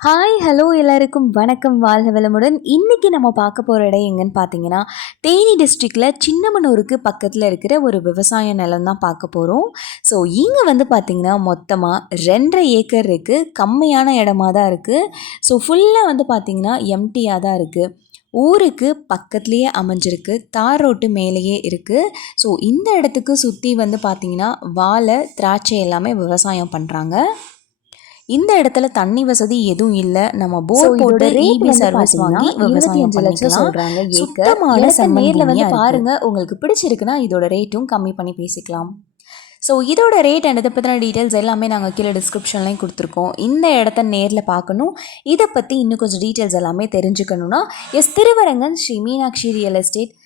Hi hello எல்லாருக்கும் வணக்கம். வாழ்க வளமுடன். இன்றைக்கி நம்ம பார்க்க போகிற இடம் எங்கன்னு பார்த்தீங்கன்னா தேனி டிஸ்ட்ரிக்டில் சின்னமனூருக்கு பக்கத்தில் இருக்கிற ஒரு விவசாய நிலம் தான் பார்க்க போகிறோம் ஸோ இங்கே வந்து பார்த்திங்கன்னா மொத்தமாக ரெண்டரை ஏக்கர் இருக்குது கம்மியான இடமா தான் இருக்குது ஸோ ஃபுல்லாக வந்து பார்த்திங்கன்னா எம்டியாக தான் இருக்குது ஊருக்கு பக்கத்துலேயே அமைஞ்சிருக்கு. தார் ரோட்டு மேலேயே இருக்குது ஸோ இந்த இடத்துக்கு சுற்றி வந்து பார்த்திங்கன்னா வாழை திராட்சை எல்லாமே விவசாயம் பண்ணுறாங்க இந்த இடத்துல தண்ணி வசதி எதுவும் இல்ல. நம்ம போர் போட்டு ஈபி சர்வீஸ் வாங்கி விவசாயம் பண்ணிக்கலாம். சொல்றாங்க சுத்தமான நேர்ல வந்து பாருங்க உங்களுக்கு பிடிச்சிருக்குன்னா இதோட ரேட்டும் கம்மி பண்ணி பேசிக்கலாம். ஸோ இதோட ரேட் அண்ட் இதை பற்றின டீட்டெயில்ஸ் எல்லாமே நாங்கள் கீழே டிஸ்கிரிப்ஷன்லையும் கொடுத்துருக்கோம். இந்த இடத்த நேரில் பார்க்கணும். இதை பற்றி இன்னும் கொஞ்சம் டீட்டெயில்ஸ் எல்லாமே தெரிஞ்சுக்கணுன்னா S Thiruvarangan Sri Meenakshi real estate